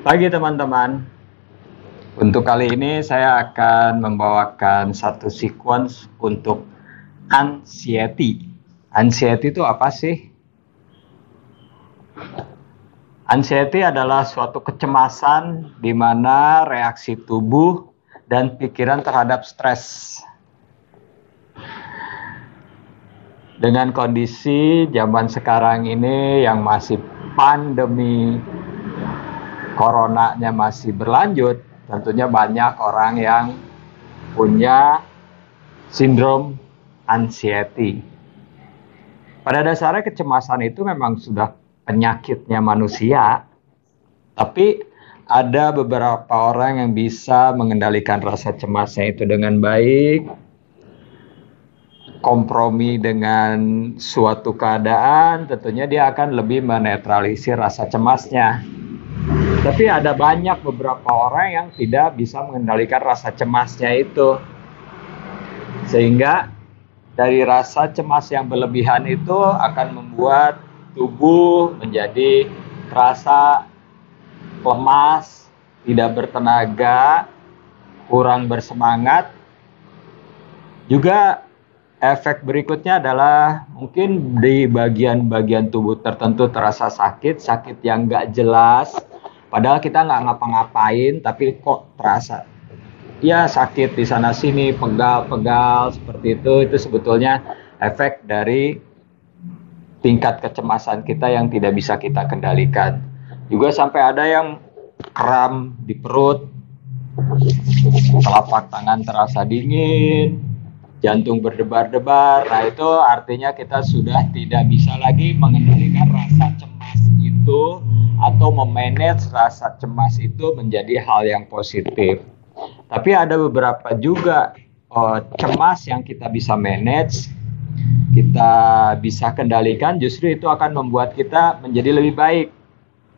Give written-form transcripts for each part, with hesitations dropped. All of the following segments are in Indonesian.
Pagi teman-teman, untuk kali ini saya akan membawakan satu sequence untuk anxiety. Anxiety itu apa sih? Anxiety adalah suatu kecemasan di mana reaksi tubuh dan pikiran terhadap stres. Dengan kondisi zaman sekarang ini yang masih pandemi coronanya masih berlanjut, tentunya banyak orang yang punya sindrom anxiety. Pada dasarnya kecemasan itu memang sudah penyakitnya manusia, tapi ada beberapa orang yang bisa mengendalikan rasa cemasnya itu dengan baik, kompromi dengan suatu keadaan, tentunya dia akan lebih menetralisir rasa cemasnya. Tapi ada banyak beberapa orang yang tidak bisa mengendalikan rasa cemasnya itu. Sehingga dari rasa cemas yang berlebihan itu akan membuat tubuh menjadi terasa lemas, tidak bertenaga, kurang bersemangat. Juga efek berikutnya adalah mungkin di bagian-bagian tubuh tertentu terasa sakit, sakit yang nggak jelas. Padahal kita nggak ngapa-ngapain, tapi kok terasa ya sakit di sana sini, pegal-pegal seperti itu sebetulnya efek dari tingkat kecemasan kita yang tidak bisa kita kendalikan. Juga sampai ada yang kram di perut, telapak tangan terasa dingin, jantung berdebar-debar. Nah, itu artinya kita sudah tidak bisa lagi mengendalikan rasa cemas itu atau memanage rasa cemas itu menjadi hal yang positif. Tapi ada beberapa juga cemas yang kita bisa manage, kita bisa kendalikan, justru itu akan membuat kita menjadi lebih baik.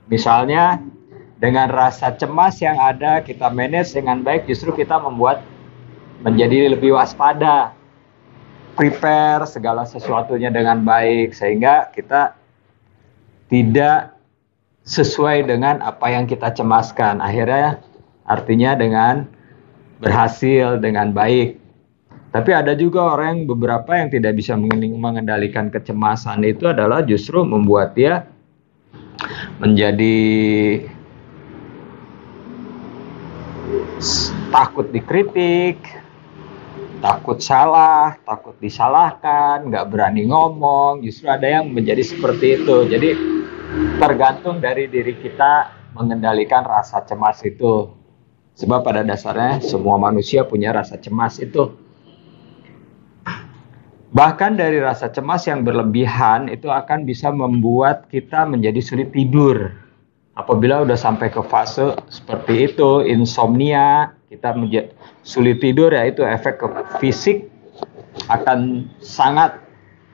Misalnya dengan rasa cemas yang ada kita manage dengan baik, justru kita membuat menjadi lebih waspada, prepare segala sesuatunya dengan baik, sehingga kita tidak sesuai dengan apa yang kita cemaskan. Akhirnya artinya dengan berhasil dengan baik. Tapi ada juga orang beberapa yang tidak bisa mengendalikan kecemasan itu adalah justru membuat dia menjadi takut dikritik, takut salah, takut disalahkan, nggak berani ngomong. Justru ada yang menjadi seperti itu. Jadi tergantung dari diri kita mengendalikan rasa cemas itu. Sebab pada dasarnya semua manusia punya rasa cemas itu. Bahkan dari rasa cemas yang berlebihan itu akan bisa membuat kita menjadi sulit tidur. Apabila udah sampai ke fase seperti itu, insomnia, kita sulit tidur, ya itu efek ke fisik akan sangat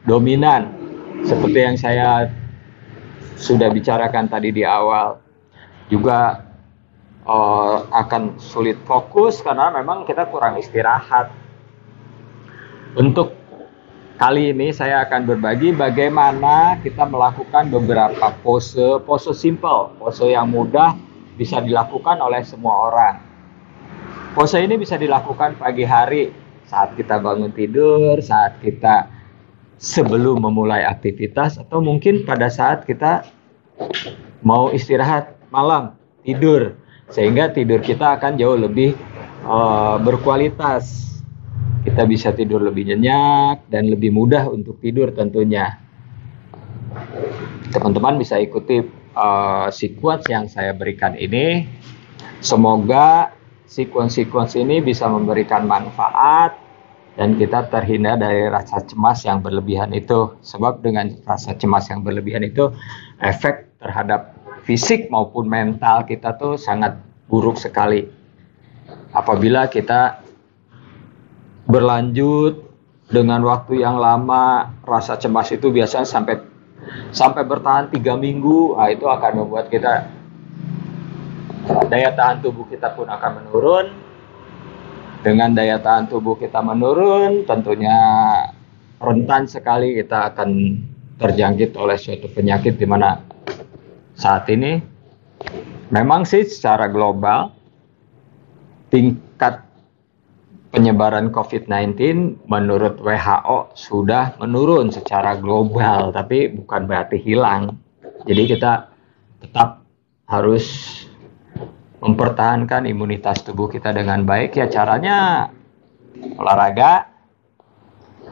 dominan. Seperti yang saya sudah bicarakan tadi di awal. Juga akan sulit fokus karena memang kita kurang istirahat. Untuk kali ini saya akan berbagi bagaimana kita melakukan beberapa pose simple, pose yang mudah bisa dilakukan oleh semua orang. Pose ini bisa dilakukan pagi hari saat kita bangun tidur, saat kita sebelum memulai aktivitas, atau mungkin pada saat kita mau istirahat malam, tidur. Sehingga tidur kita akan jauh lebih berkualitas. Kita bisa tidur lebih nyenyak dan lebih mudah untuk tidur tentunya. Teman-teman bisa ikuti sequence yang saya berikan ini. Semoga sequence ini bisa memberikan manfaat dan kita terhindar dari rasa cemas yang berlebihan itu. Sebab dengan rasa cemas yang berlebihan itu efek terhadap fisik maupun mental kita tuh sangat buruk sekali. Apabila kita berlanjut dengan waktu yang lama, rasa cemas itu biasanya sampai bertahan 3 minggu, nah itu akan membuat kita daya tahan tubuh kita pun akan menurun. Dengan daya tahan tubuh kita menurun, tentunya rentan sekali kita akan terjangkit oleh suatu penyakit di mana saat ini Memang sih secara global tingkat penyebaran COVID-19 menurut WHO sudah menurun secara global, tapi bukan berarti hilang. Jadi kita tetap harus mempertahankan imunitas tubuh kita dengan baik. Ya caranya olahraga,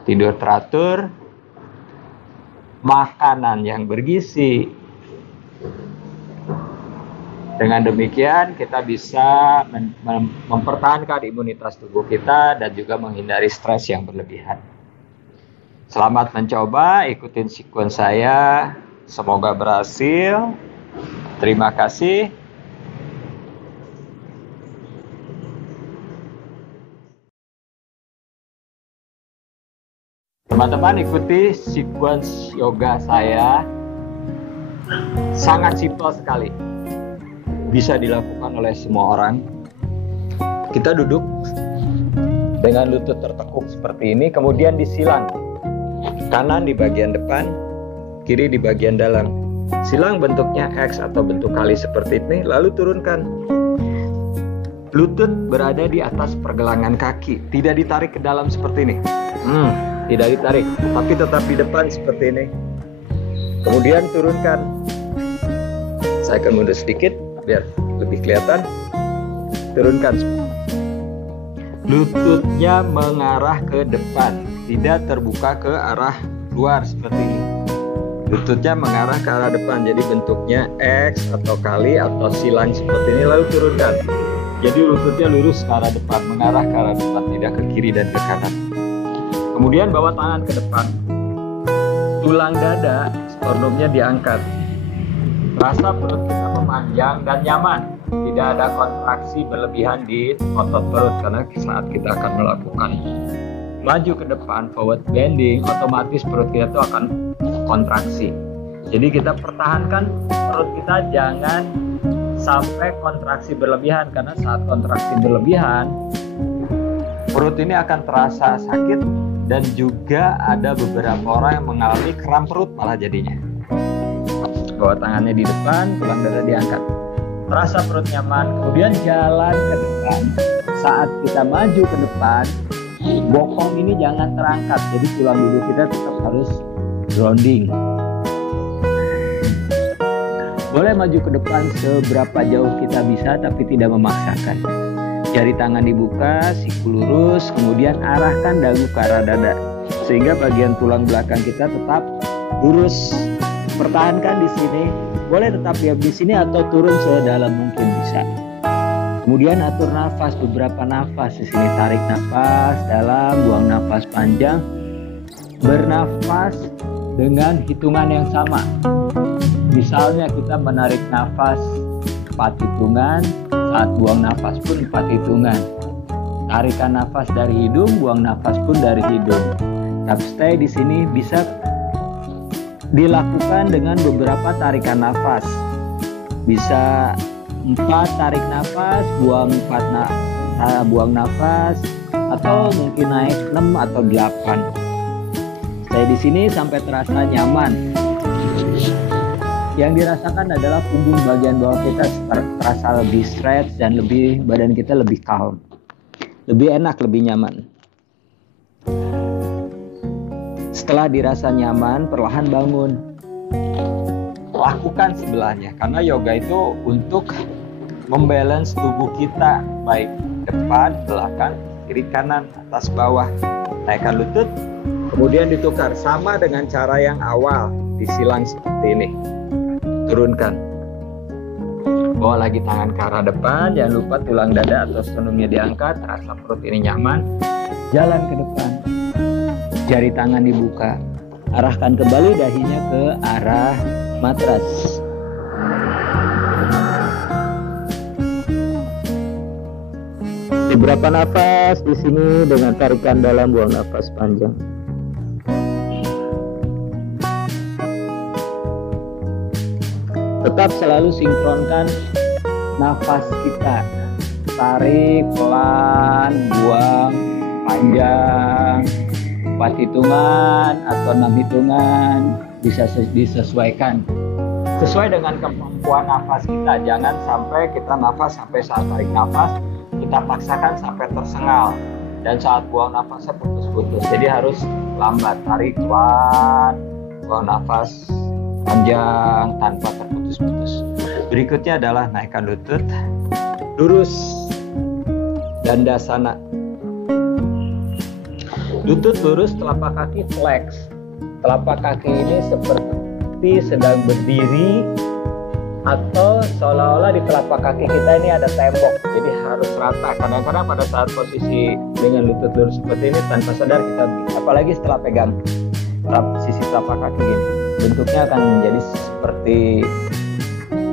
tidur teratur, makanan yang bergizi. Dengan demikian kita bisa mempertahankan imunitas tubuh kita dan juga menghindari stres yang berlebihan. Selamat mencoba, ikutin sequence saya. Semoga berhasil. Terima kasih. Teman-teman ikuti sequence yoga saya. Sangat simpel sekali. Bisa dilakukan oleh semua orang. Kita duduk dengan lutut tertekuk seperti ini, kemudian disilang. Kanan di bagian depan, kiri di bagian dalam. Silang bentuknya X atau bentuk kali seperti ini, lalu turunkan. Lutut berada di atas pergelangan kaki, tidak ditarik ke dalam seperti ini. Tidak ditarik, tapi tetap di depan seperti ini. Kemudian turunkan. Saya akan mundur sedikit biar lebih kelihatan. Turunkan. Lututnya mengarah ke depan, tidak terbuka ke arah luar seperti ini. Lututnya mengarah ke arah depan, jadi bentuknya X atau kali atau silang seperti ini, lalu turunkan. Jadi lututnya lurus ke arah depan, mengarah ke arah depan, tidak ke kiri dan ke kanan. Kemudian bawa tangan ke depan. Tulang dada, sternumnya diangkat. Rasa perut kita memanjang dan nyaman. Tidak ada kontraksi berlebihan di otot perut karena saat kita akan melakukan maju ke depan, forward bending, otomatis perut kita itu akan kontraksi. Jadi kita pertahankan perut kita jangan sampai kontraksi berlebihan, karena saat kontraksi berlebihan perut ini akan terasa sakit dan juga ada beberapa orang yang mengalami kram perut malah jadinya. Bawa tangannya di depan, tulang dada diangkat. Terasa perut nyaman, kemudian jalan ke depan. Saat kita maju ke depan, bokong ini jangan terangkat, jadi tulang duduk kita tetap harus grounding. Boleh maju ke depan seberapa jauh kita bisa, tapi tidak memaksakan. Jari tangan dibuka, siku lurus, kemudian arahkan dagu ke arah dada, sehingga bagian tulang belakang kita tetap lurus. Pertahankan di sini, boleh tetap diam di sini atau turun sedalam mungkin bisa. Kemudian atur nafas, beberapa nafas di sini, tarik nafas dalam, buang nafas panjang. Bernafas dengan hitungan yang sama. Misalnya kita menarik nafas 4 hitungan, saat buang nafas pun 4 hitungan. Tarikan nafas dari hidung, buang nafas pun dari hidung. Tapi stay di sini bisa dilakukan dengan beberapa tarikan nafas. Bisa 4 tarik nafas, buang 4 buang nafas, atau mungkin naik 6 atau 8. Stay di sini sampai terasa nyaman. Yang dirasakan adalah punggung bagian bawah kita terasa lebih stretch dan badan kita lebih calm. Lebih enak, lebih nyaman. Setelah dirasa nyaman, perlahan bangun. Lakukan sebelahnya, karena yoga itu untuk membalance tubuh kita, baik depan, belakang, kiri, kanan, atas, bawah. Naikkan lutut, kemudian ditukar sama dengan cara yang awal, disilang seperti ini. Turunkan. Bawa lagi tangan ke arah depan, jangan lupa tulang dada atau sternumnya diangkat, rasa perut ini nyaman. Jalan ke depan. Jari tangan dibuka, arahkan kembali dahinya ke arah matras. Beberapa nafas di sini dengan tarikan dalam, buang nafas panjang. Tetap selalu sinkronkan nafas kita. Tarik pelan, buang panjang. 4 hitungan atau 6 hitungan bisa disesuaikan. sesuai dengan kemampuan nafas kita. Jangan sampai kita nafas sampai saat tarik nafas kita paksakan sampai tersengal dan saat buang nafasnya putus-putus. Jadi harus lambat, tarik pelan, buang nafas panjang tanpa terputus-putus. Berikutnya adalah naikkan lutut, lurus dandasana. Lutut lurus, telapak kaki flex. Telapak kaki ini seperti sedang berdiri atau seolah-olah di telapak kaki kita ini ada tembok, jadi harus rata. Kadang-kadang pada saat posisi dengan lutut lurus seperti ini tanpa sadar kita, apalagi setelah pegang sisi telapak kaki ini, bentuknya akan menjadi seperti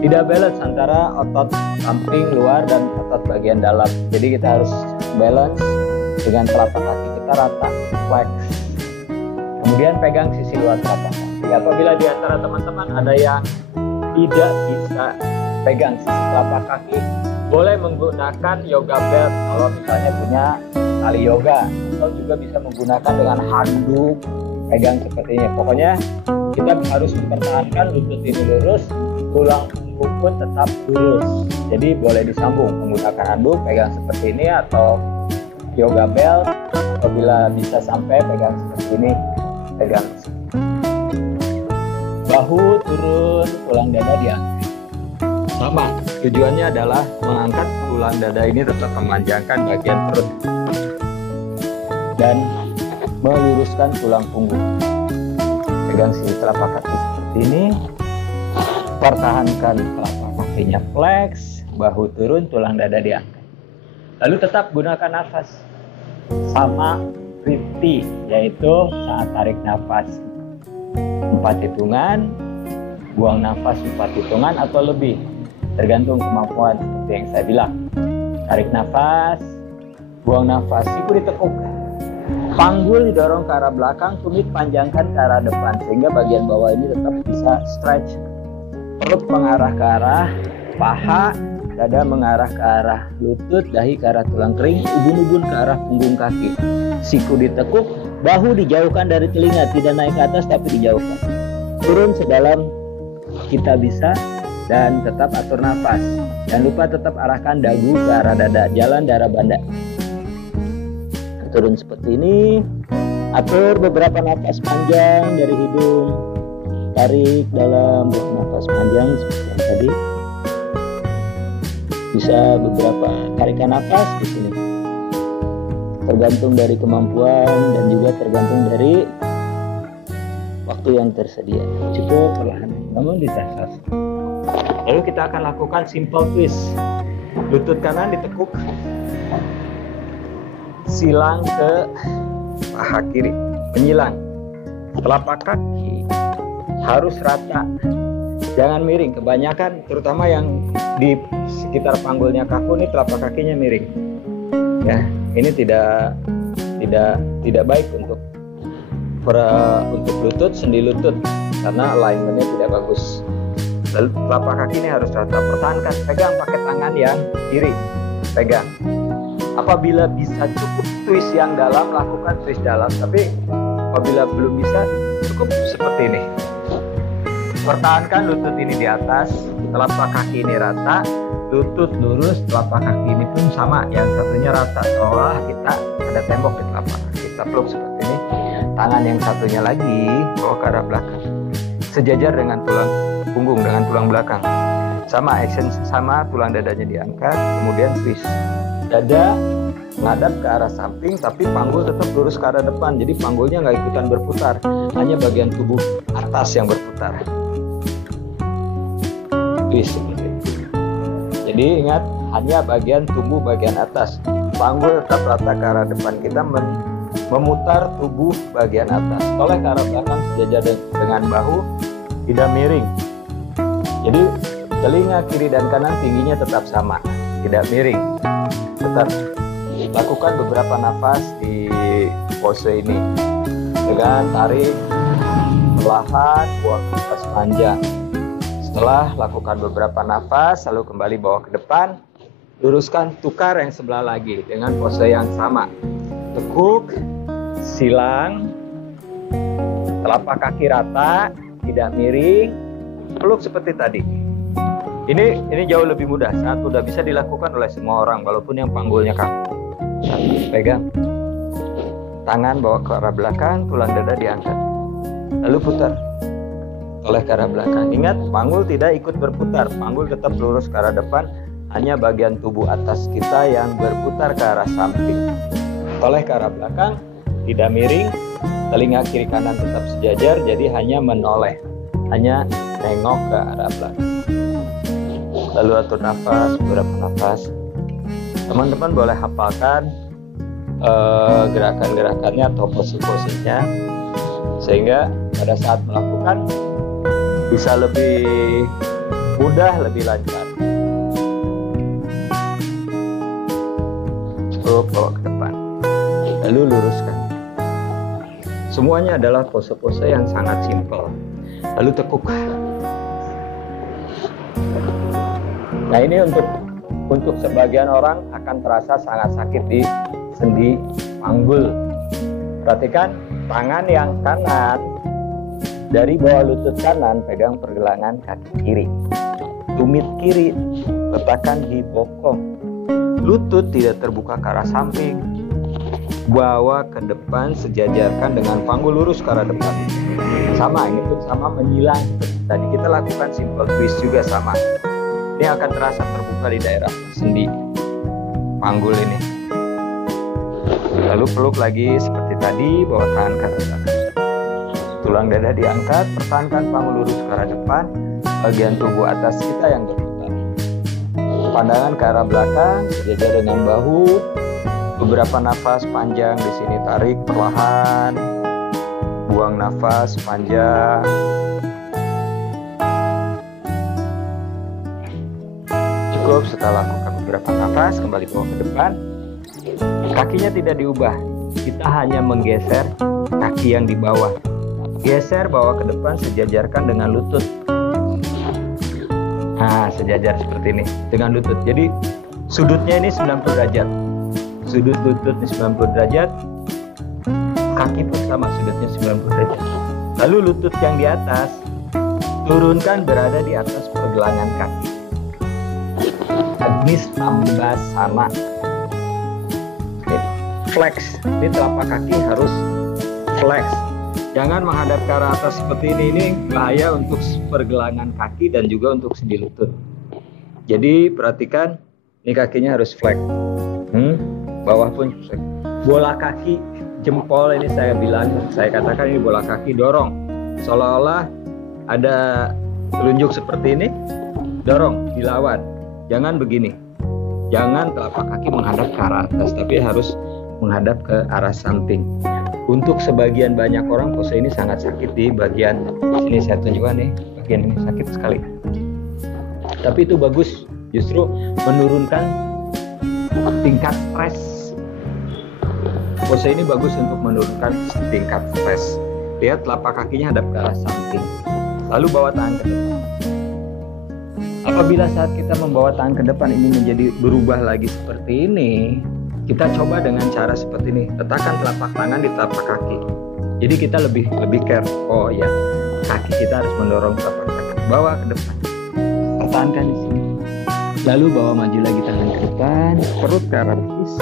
tidak balance antara otot samping luar dan otot bagian dalam. Jadi kita harus balance dengan telapak kaki kita rata, flex. Kemudian pegang sisi luar telapak kaki. Apabila di antara teman-teman ada yang tidak bisa pegang sisi telapak kaki, boleh menggunakan yoga belt kalau misalnya punya tali yoga, atau juga bisa menggunakan dengan handuk pegang seperti ini. Pokoknya kita harus mempertahankan lutut ini lurus, tulang punggung pun tetap lurus. Jadi boleh disambung menggunakan handuk pegang seperti ini atau yoga belt. Apabila bisa sampai pegang seperti ini, pegang. Bahu turun, tulang dada diangkat. Sama, tujuannya adalah mengangkat tulang dada ini tetap memanjangkan bagian perut dan meluruskan tulang punggung. Pegang sisi telapak kaki seperti ini, pertahankan telapak kakinya flex, bahu turun, tulang dada diangkat. Lalu tetap gunakan nafas sama seperti yaitu saat tarik nafas 4 hitungan, buang nafas 4 hitungan atau lebih, tergantung kemampuan seperti yang saya bilang. Tarik nafas, buang nafas, siku ditekuk, panggul didorong ke arah belakang, tumit panjangkan ke arah depan sehingga bagian bawah ini tetap bisa stretch. Perut mengarah ke arah paha, dada mengarah ke arah lutut, dahi ke arah tulang kering, ubun-ubun ke arah punggung kaki. Siku ditekuk, bahu dijauhkan dari telinga, tidak naik ke atas tapi dijauhkan. Turun sedalam kita bisa dan tetap atur nafas. Jangan lupa tetap arahkan dagu ke arah dada, jalan darah banda. Turun seperti ini, atur beberapa nafas panjang dari hidung, tarik dalam, buang nafas panjang seperti yang tadi. Bisa beberapa tarikan nafas di sini. Tergantung dari kemampuan dan juga tergantung dari waktu yang tersedia. Cukup perlahan, namun ditahan. Lalu kita akan lakukan simple twist. Lutut kanan ditekuk, silang ke paha kiri, penyilang. Telapak kaki harus rata, jangan miring. Kebanyakan, terutama yang di sekitar panggulnya kaku nih, telapak kakinya miring. Ya, ini tidak baik untuk lutut, sendi lutut, karena alignmentnya tidak bagus. Lalu telapak kaki ini harus rata. Pertahankan, pegang pakai tangan yang kiri, pegang. Apabila bisa cukup twist yang dalam, lakukan twist dalam. Tapi apabila belum bisa, cukup seperti ini. Pertahankan lutut ini di atas, telapak kaki ini rata, lutut lurus, telapak kaki ini pun sama, yang satunya rata, seolah kita ada tembok di telapak kaki. Kita peluk seperti ini. Tangan yang satunya lagi bawa ke arah belakang, sejajar dengan tulang punggung, dengan tulang belakang. Sama, action sama, tulang dadanya diangkat, kemudian twist. Dada menghadap ke arah samping, tapi panggul tetap lurus ke arah depan. Jadi panggulnya nggak ikutan berputar, hanya bagian tubuh atas yang berputar. Twist seperti itu. Jadi ingat, hanya bagian tubuh bagian atas. Panggul tetap rata ke arah depan, kita memutar tubuh bagian atas. Toleh ke arah belakang sejajar dengan bahu, tidak miring. Jadi telinga kiri dan kanan tingginya tetap sama, tidak miring. Tetap lakukan beberapa nafas di pose ini dengan tarik perlahan, buang nafas panjang. Setelah lakukan beberapa nafas, lalu kembali bawa ke depan, luruskan, tukar yang sebelah lagi dengan pose yang sama. Tekuk, silang, telapak kaki rata, tidak miring, peluk seperti tadi. Ini jauh lebih mudah, saat udah bisa dilakukan oleh semua orang, walaupun yang panggulnya kaku. Pegang, tangan bawa ke arah belakang, tulang dada diangkat, lalu putar oleh ke arah belakang. Ingat, panggul tidak ikut berputar, panggul tetap lurus ke arah depan, hanya bagian tubuh atas kita yang berputar ke arah samping. Oleh ke arah belakang, tidak miring, telinga kiri kanan tetap sejajar, jadi hanya menoleh, hanya nengok ke arah belakang. Lalu atur nafas, beberapa nafas. Teman-teman boleh hafalkan gerakan-gerakannya atau pose-posenya, sehingga pada saat melakukan bisa lebih mudah, lebih lancar. Cukup bawa ke depan, lalu luruskan. Semuanya adalah pose-pose yang sangat simpel. Lalu tekuk. Nah, ini untuk sebagian orang akan terasa sangat sakit di sendi panggul. Perhatikan tangan yang kanan dari bawah lutut kanan pegang pergelangan kaki kiri. Tumit kiri letakkan di bokong. Lutut tidak terbuka ke arah samping. Bawa ke depan, sejajarkan dengan panggul lurus ke arah depan. Sama, ini pun sama menyilang. Tadi kita lakukan simple twist juga sama. Ini akan terasa terbuka di daerah sendi panggul ini. Lalu peluk lagi seperti tadi, bawa tangan ke arah belakang. Tulang dada diangkat, pertahankan panggul lurus ke arah depan, bagian tubuh atas kita yang berputar. Pandangan ke arah belakang, sejajar dengan bahu. Beberapa nafas panjang di sini, tarik perlahan, buang nafas panjang. Cukup. Setelah lakukan beberapa nafas, kembali bawa ke depan. Kakinya tidak diubah, kita hanya menggeser kaki yang di bawah. Geser, bawa ke depan, sejajarkan dengan lutut. Nah, sejajar seperti ini dengan lutut. Jadi sudutnya ini 90 derajat. Sudut lutut ini 90 derajat. Kaki pun sama, sudutnya 90 derajat. Lalu lutut yang di atas turunkan berada di atas pergelangan kaki. Agnis tambah sama. Flex. Ini telapak kaki harus flex. Jangan menghadap ke arah atas seperti ini bahaya untuk pergelangan kaki dan juga untuk sendi lutut. Jadi perhatikan, ini kakinya harus flex. Bawah pun flex. Bola kaki, jempol ini saya katakan ini bola kaki, dorong. Seolah-olah ada telunjuk seperti ini, dorong, dilawan. Jangan begini. Jangan telapak kaki menghadap ke arah atas, tapi harus menghadap ke arah samping. Untuk sebagian banyak orang pose ini sangat sakit di bagian sini, saya tunjukkan nih, bagian ini sakit sekali. Tapi itu bagus, justru menurunkan tingkat stres. Pose ini bagus untuk menurunkan tingkat stres. Lihat telapak kakinya hadap ke arah samping. Lalu bawa tangan ke depan. Apabila saat kita membawa tangan ke depan ini menjadi berubah lagi seperti ini, kita coba dengan cara seperti ini. Letakkan telapak tangan di telapak kaki. Jadi kita lebih care. Oh ya, kaki kita harus mendorong telapak tangan. Bawa ke depan. Pertahankan di sini. Lalu bawa maju lagi tangan ke depan, perut ke arah betis,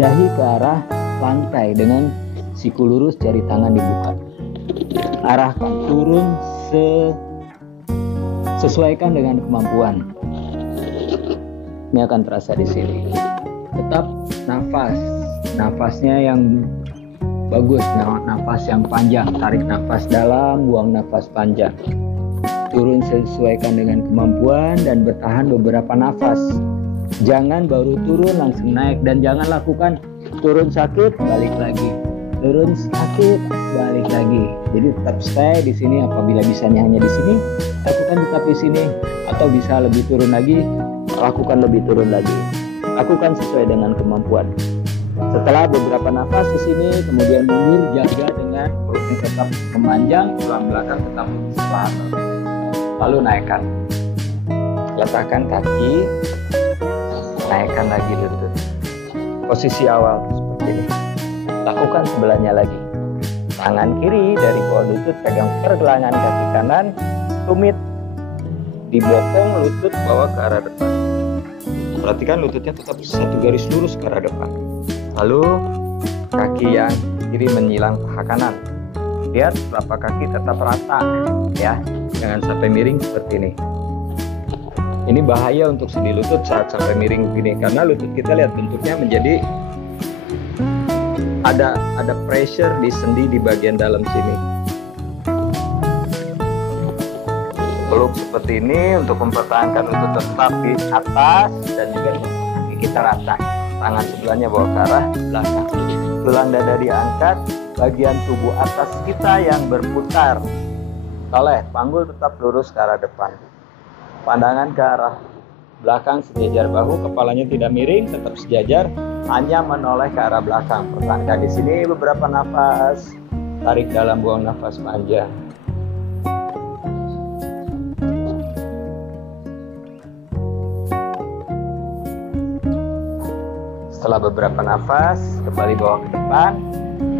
dahi ke arah lantai dengan siku lurus, jari tangan dibuka. Arahkan turun sesuaikan dengan kemampuan. Ini akan terasa di sini. Tetap nafasnya yang bagus, nafas yang panjang. Tarik nafas dalam, buang nafas panjang. Turun sesuaikan dengan kemampuan dan bertahan beberapa nafas. Jangan baru turun langsung naik, dan jangan lakukan turun sakit balik lagi, turun sakit balik lagi. Jadi tetap stay di sini. Apabila bisanya hanya di sini, lakukan tetap di sini, atau bisa lebih turun lagi, lakukan lebih turun lagi. Lakukan sesuai dengan kemampuan. Setelah beberapa nafas di sini, kemudian mundur, jaga dengan perutnya tetap memanjang, tulang belakang tetap flat. Lalu naikkan, letakkan kaki, naikkan lagi lutut. Posisi awal seperti ini. Lakukan sebelahnya lagi. Tangan kiri dari bawah lutut pegang pergelangan kaki kanan, tumit Di bokong lutut bawa ke arah depan. Perhatikan lututnya tetap satu garis lurus ke arah depan. Lalu kaki yang kiri menyilang paha kanan. Lihat telapak kaki tetap rata ya, jangan sampai miring seperti ini. Ini bahaya untuk sendi lutut saat sampai miring begini, karena lutut kita lihat bentuknya menjadi ada pressure di sendi di bagian dalam sini. Peluk seperti ini untuk mempertahankan lutut tetap di atas dan juga kaki kita rata. Tangan sebelahnya bawa ke arah belakang. Tulang dada diangkat, bagian tubuh atas kita yang berputar. Oleh panggul tetap lurus ke arah depan. Pandangan ke arah belakang sejajar bahu, kepalanya tidak miring, tetap sejajar, hanya menoleh ke arah belakang. Pertahankan di sini beberapa nafas. Tarik dalam, buang nafas panjang. Setelah beberapa nafas, kembali bawa ke depan,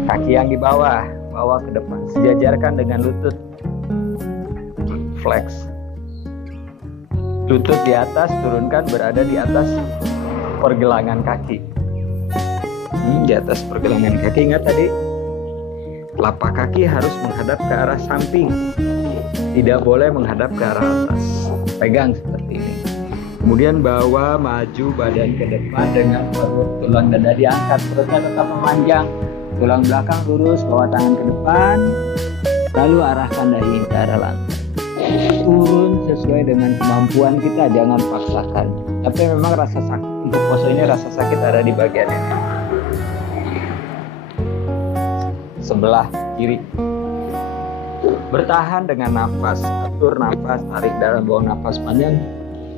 kaki yang di bawah, bawa ke depan, sejajarkan dengan lutut, flex. Lutut di atas, turunkan, berada di atas pergelangan kaki. Di atas pergelangan kaki, ingat tadi, telapak kaki harus menghadap ke arah samping, tidak boleh menghadap ke arah atas. Pegang seperti ini. Kemudian bawa maju badan ke depan dengan perut, tulang dada diangkat, perutnya tetap memanjang, tulang belakang lurus, bawa tangan ke depan, lalu arahkan dahi ke arah lantai. Turun sesuai dengan kemampuan kita, jangan paksakan. Tapi memang rasa sakit untuk pose ini, rasa sakit ada di bagian ini. Sebelah kiri. Bertahan dengan nafas, atur nafas, tarik dalam, buang nafas panjang.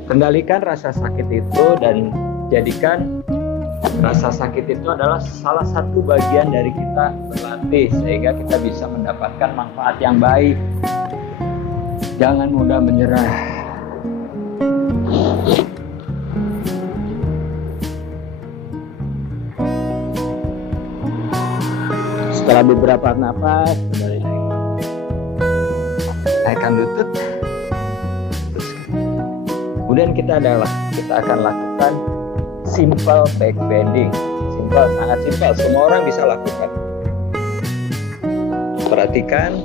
Kendalikan rasa sakit itu dan jadikan rasa sakit itu adalah salah satu bagian dari kita berlatih sehingga kita bisa mendapatkan manfaat yang baik. Jangan mudah menyerah. Setelah beberapa nafas, kembali lagi. Naikkan lutut. Kemudian kita akan lakukan simple back bending. Simple, sangat simpel, semua orang bisa lakukan. Perhatikan,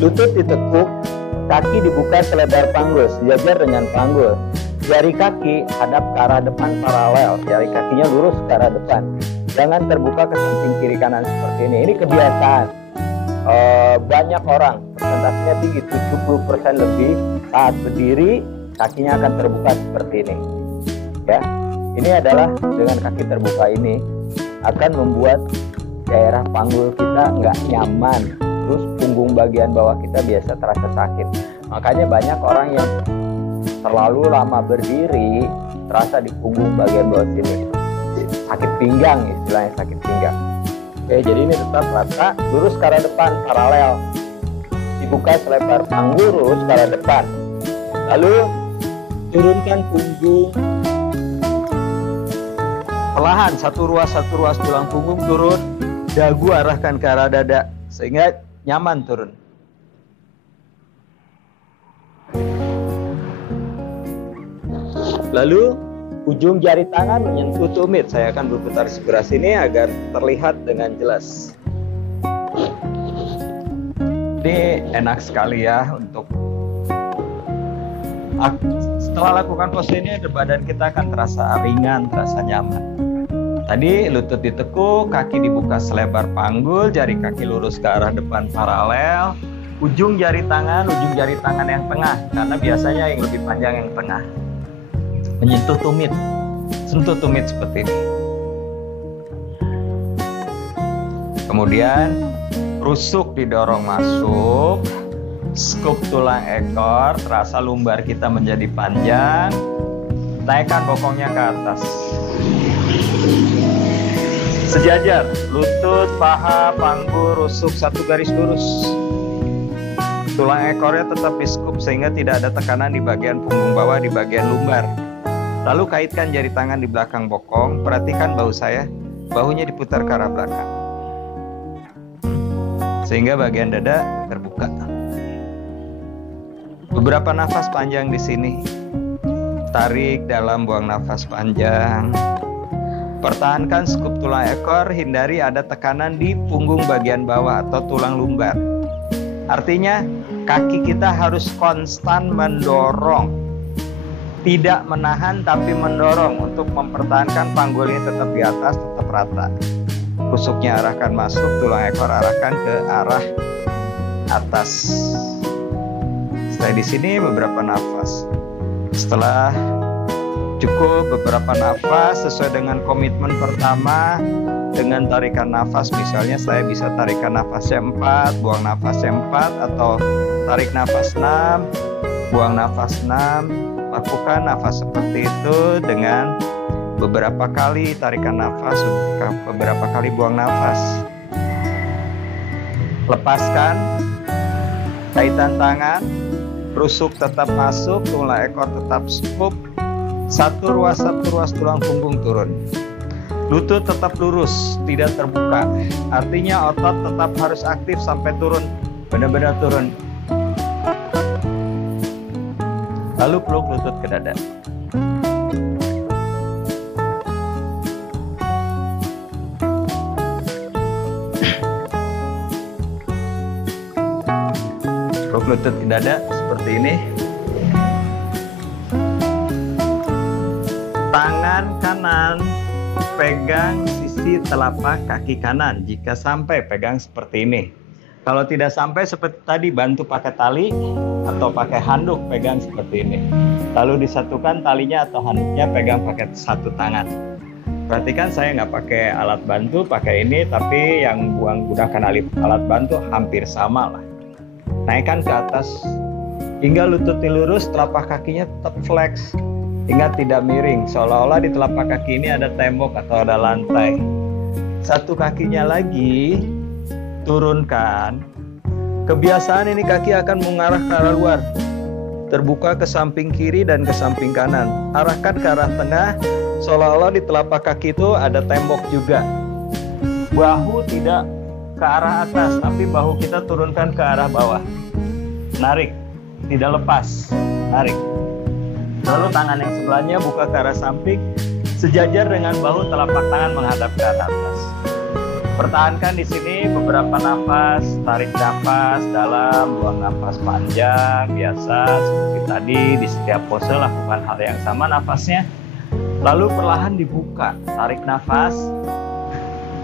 lutut ditekuk, kaki dibuka selebar panggul, sejajar dengan panggul. Jari kaki hadap ke arah depan paralel, jari kakinya lurus ke arah depan. Jangan terbuka ke samping kiri kanan seperti ini. Ini kebiasaan. Banyak orang, persentasenya tinggi, 70% lebih, saat berdiri kakinya akan terbuka seperti ini ya. Ini adalah dengan kaki terbuka ini akan membuat daerah panggul kita nggak nyaman, terus punggung bagian bawah kita biasa terasa sakit. Makanya banyak orang yang terlalu lama berdiri terasa di punggung bagian bawah sini sakit pinggang, istilahnya sakit pinggang. Oke, jadi ini tetap rata, lurus ke arah depan, paralel. Dibuka selebar panggul, lurus ke arah depan. Lalu turunkan punggung. Perlahan, satu ruas tulang punggung turun. Dagu arahkan ke arah dada, sehingga nyaman turun. Lalu ujung jari tangan menyentuh tumit. Saya akan berputar sebelah sini agar terlihat dengan jelas. Ini enak sekali ya untuk setelah lakukan pose ini, badan kita akan terasa ringan, terasa nyaman. Tadi lutut ditekuk, kaki dibuka selebar panggul, jari kaki lurus ke arah depan paralel, ujung jari tangan yang tengah, karena biasanya yang lebih panjang yang tengah. Menyentuh tumit, sentuh tumit seperti ini. Kemudian rusuk didorong masuk, skup tulang ekor, terasa lumbar kita menjadi panjang, naikkan bokongnya ke atas. Sejajar, lutut, paha, panggul, rusuk satu garis lurus. Tulang ekornya tetap di skup sehingga tidak ada tekanan di bagian punggung bawah, di bagian lumbar. Lalu kaitkan jari tangan di belakang bokong, perhatikan bahu saya, bahunya diputar ke arah belakang. Sehingga bagian dada terbuka. Beberapa nafas panjang di sini. Tarik dalam, buang nafas panjang. Pertahankan skup tulang ekor, hindari ada tekanan di punggung bagian bawah atau tulang lumbar. Artinya kaki kita harus konstan mendorong, tidak menahan tapi mendorong untuk mempertahankan panggul ini tetap di atas, tetap rata. Rusuknya arahkan masuk, tulang ekor arahkan ke arah atas. Setelah di sini beberapa nafas. Setelah cukup beberapa nafas sesuai dengan komitmen pertama, dengan tarikan nafas, misalnya saya bisa tarikan nafasnya 4, buang nafasnya 4, atau tarik nafas 6, buang nafas 6. Lakukan nafas seperti itu dengan beberapa kali tarikan nafas, beberapa kali buang nafas. Lepaskan, kaitan tangan, rusuk tetap masuk, tulang ekor tetap skup, satu ruas tulang punggung turun. Lutut tetap lurus, tidak terbuka. Artinya otot tetap harus aktif sampai turun, benar-benar turun. Lalu peluk lutut ke dada. Peluk lutut ke dada seperti ini. Tangan kanan pegang sisi telapak kaki kanan. Jika sampai, pegang seperti ini. Kalau tidak sampai, seperti tadi, bantu pakai tali atau pakai handuk, pegang seperti ini. Lalu disatukan talinya atau handuknya, pegang pakai satu tangan. Perhatikan saya nggak pakai alat bantu, pakai ini, tapi yang gunakan alat bantu hampir sama lah. Naikkan ke atas hingga lututnya lurus, telapak kakinya tetap flex. Ingat, tidak miring, seolah-olah di telapak kaki ini ada tembok atau ada lantai. Satu kakinya lagi turunkan. Kebiasaan ini kaki akan mengarah ke arah luar, terbuka ke samping kiri dan ke samping kanan. Arahkan ke arah tengah, seolah-olah di telapak kaki itu ada tembok juga. Bahu tidak ke arah atas, tapi bahu kita turunkan ke arah bawah. Narik, tidak lepas, narik. Lalu tangan yang sebelahnya buka ke arah samping, sejajar dengan bahu, telapak tangan menghadap ke arah atas. Pertahankan di sini beberapa nafas, tarik nafas dalam, buang nafas panjang, biasa seperti tadi. Di setiap pose lakukan hal yang sama nafasnya. Lalu perlahan dibuka, tarik nafas,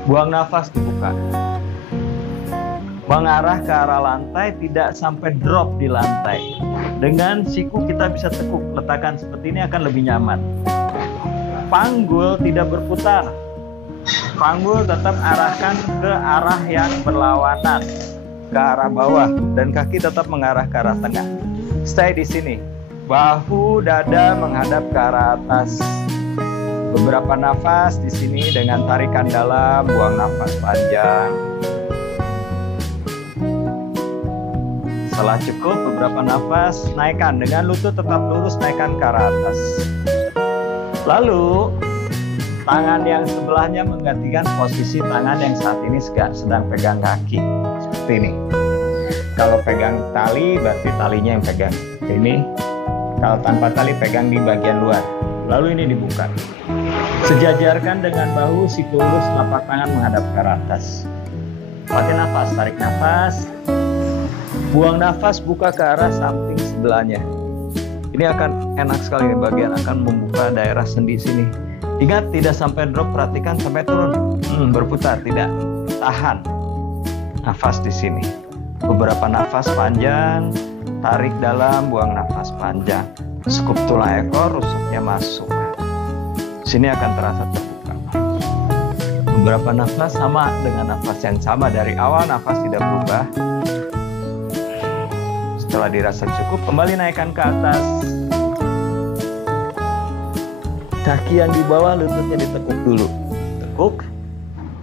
buang nafas, dibuka. Mengarah ke arah lantai, tidak sampai drop di lantai. Dengan siku kita bisa tekuk, letakkan seperti ini akan lebih nyaman. Panggul tidak berputar. Panggul tetap arahkan ke arah yang berlawanan, ke arah bawah, dan kaki tetap mengarah ke arah tengah. Stay di sini. Bahu, dada menghadap ke arah atas. Beberapa nafas di sini dengan tarikan dalam, buang nafas panjang. Setelah cukup beberapa nafas, naikkan dengan lutut tetap lurus, naikkan ke arah atas. Lalu tangan yang sebelahnya menggantikan posisi tangan yang saat ini sedang pegang kaki, seperti ini. Kalau pegang tali, berarti talinya yang pegang ini. Kalau tanpa tali, pegang di bagian luar. Lalu ini dibuka. Sejajarkan dengan bahu, siku lurus, telapak tangan menghadap ke arah atas. Pakai nafas, tarik nafas. Buang nafas, buka ke arah samping sebelahnya. Ini akan enak sekali, bagian akan membuka daerah sendi sini. Ingat, tidak sampai drop, perhatikan sampai turun. Berputar, tidak. Tahan. Nafas di sini. Beberapa nafas panjang, tarik dalam, buang nafas panjang. Skup tulang ekor, rusuknya masuk. Sini akan terasa terbuka. Beberapa nafas sama dengan nafas yang sama dari awal, nafas tidak berubah. Setelah dirasa cukup, kembali naikkan ke atas. Kaki yang di bawah, lututnya ditekuk dulu. Tekuk,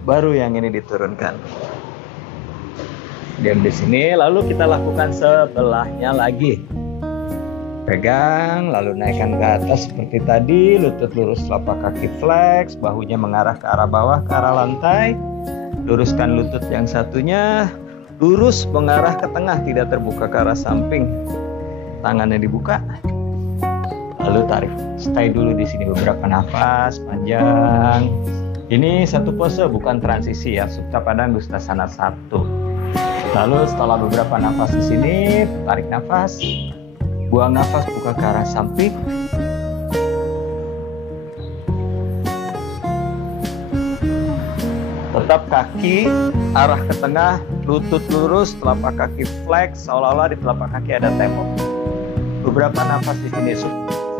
baru yang ini diturunkan. Diam di sini, lalu kita lakukan sebelahnya lagi. Pegang, lalu naikkan ke atas seperti tadi. Lutut lurus, telapak kaki flex, bahunya mengarah ke arah bawah, ke arah lantai. Luruskan lutut yang satunya. Lurus mengarah ke tengah, tidak terbuka ke arah samping. tangannya dibuka. Lalu tarik, stay dulu di sini beberapa nafas panjang. Ini satu pose, bukan transisi ya, Supta Pada Angustasana 1. Lalu setelah beberapa nafas di sini, tarik nafas, buang nafas, buka ke arah samping. Tetap kaki arah ke tengah, lutut lurus, telapak kaki flex, seolah-olah di telapak kaki ada tembok. Beberapa nafas di sini,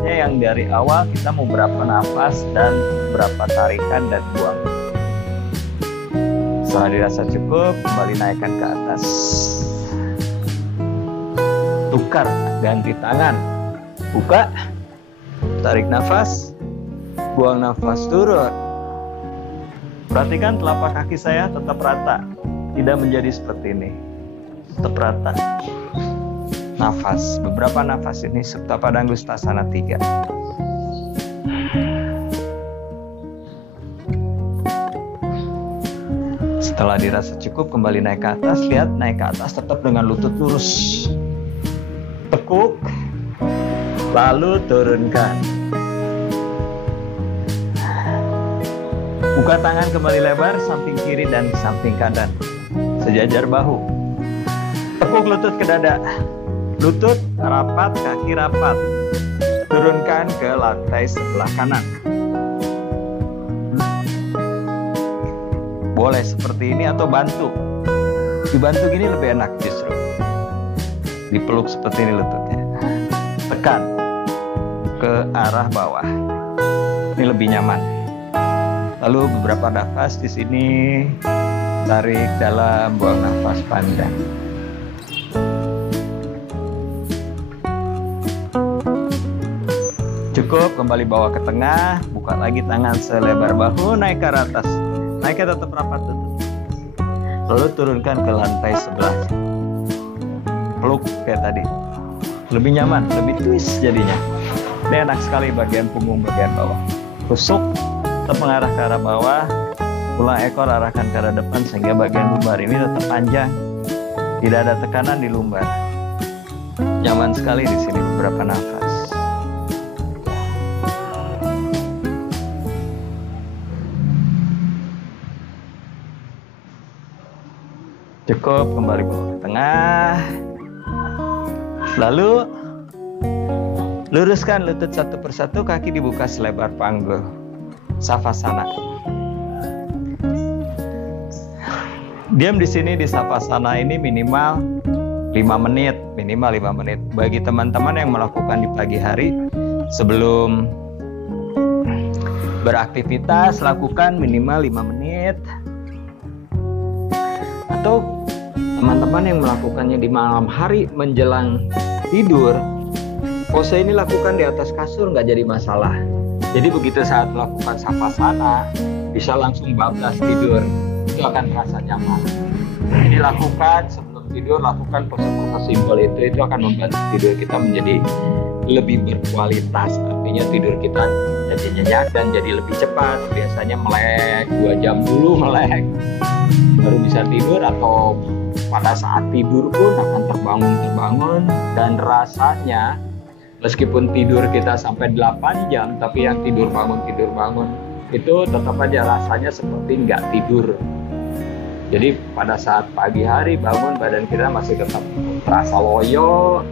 yang dari awal kita mau berapa nafas dan berapa tarikan dan buang. Setelah dirasa cukup, kembali naikkan ke atas. Tukar, ganti tangan, buka, tarik nafas, buang nafas, turun. Perhatikan telapak kaki saya tetap rata, tidak menjadi seperti ini, tetap rata. Nafas, beberapa nafas ini Supta Pada Angustasana 3. Setelah dirasa cukup, kembali naik ke atas. Lihat, naik ke atas tetap dengan lutut lurus. Tekuk, lalu turunkan. Buka tangan kembali lebar, samping kiri dan samping kanan, sejajar bahu. Tekuk lutut ke dada. Lutut rapat, kaki rapat. Turunkan ke lantai sebelah kanan. Boleh seperti ini atau bantu. Dibantu gini lebih enak justru. Dipeluk seperti ini lututnya. Tekan ke arah bawah. Ini lebih nyaman. Lalu beberapa nafas di sini. Tarik dalam, buang nafas panjang. Cukup, kembali bawa ke tengah, buka lagi tangan selebar bahu, naik ke atas. Naiknya tetap rapat tutup. Lalu turunkan ke lantai sebelah. Peluk kayak tadi. Lebih nyaman, lebih twist jadinya. Ini enak sekali bagian punggung bagian bawah. Tusuk, tetap mengarah ke arah bawah. Tulang ekor arahkan ke arah depan sehingga bagian lumbar ini tetap panjang. Tidak ada tekanan di lumbar. Nyaman sekali di sini beberapa nafas. Cukup, kembali bawa ke tengah. Lalu luruskan lutut satu persatu, kaki dibuka selebar panggul. Savasana. Diam di sini di Savasana ini minimal 5 menit. Bagi teman-teman yang melakukan di pagi hari sebelum beraktivitas, lakukan minimal 5 menit. Atau teman-teman yang melakukannya di malam hari menjelang tidur, pose ini lakukan di atas kasur, nggak jadi masalah. Jadi begitu saat melakukan Savasana bisa langsung bablas tidur, itu akan terasa nyaman. Jadi lakukan sebelum tidur, lakukan pose-pose simpel itu akan membantu tidur kita menjadi lebih berkualitas. Artinya tidur kita jadi nyenyak dan jadi lebih cepat. Biasanya melek 2 jam dulu melek baru bisa tidur, atau pada saat tidur pun akan terbangun dan rasanya meskipun tidur kita sampai 8 jam tapi yang tidur bangun itu tetap aja rasanya seperti nggak tidur. Jadi pada saat pagi hari bangun badan kita masih tetap terasa loyo,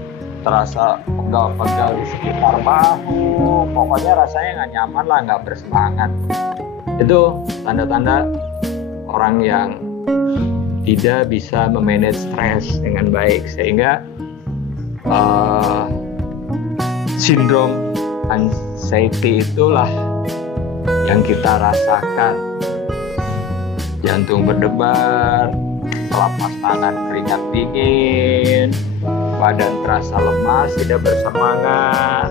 terasa pegal-pegal di sekitar bahu, pokoknya rasanya nggak nyaman lah, nggak bersemangat. Itu tanda-tanda orang yang tidak bisa memanage stres dengan baik, sehingga sindrom anxiety itulah yang kita rasakan. Jantung berdebar, telapak tangan keringat dingin, badan terasa lemas, tidak bersemangat.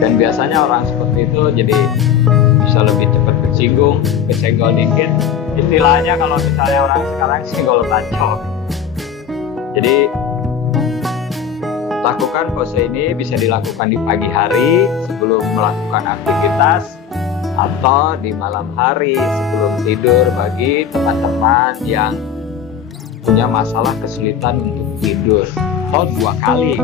Dan biasanya orang seperti itu jadi bisa lebih cepat kesenggol dikit. Istilahnya kalau misalnya orang sekarang senggol bacok. Jadi lakukan pose ini bisa dilakukan di pagi hari sebelum melakukan aktivitas, atau di malam hari sebelum tidur bagi teman-teman yang punya masalah kesulitan untuk tidur, atau 2 kali,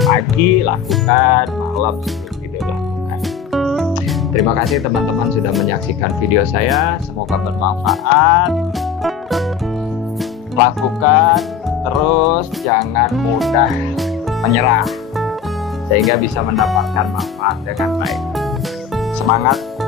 pagi lakukan, malam sebelum tidur lakukan. Terima kasih teman-teman sudah menyaksikan video saya, semoga bermanfaat. Lakukan terus, jangan mudah menyerah, sehingga bisa mendapatkan manfaat dengan baik. Semangat!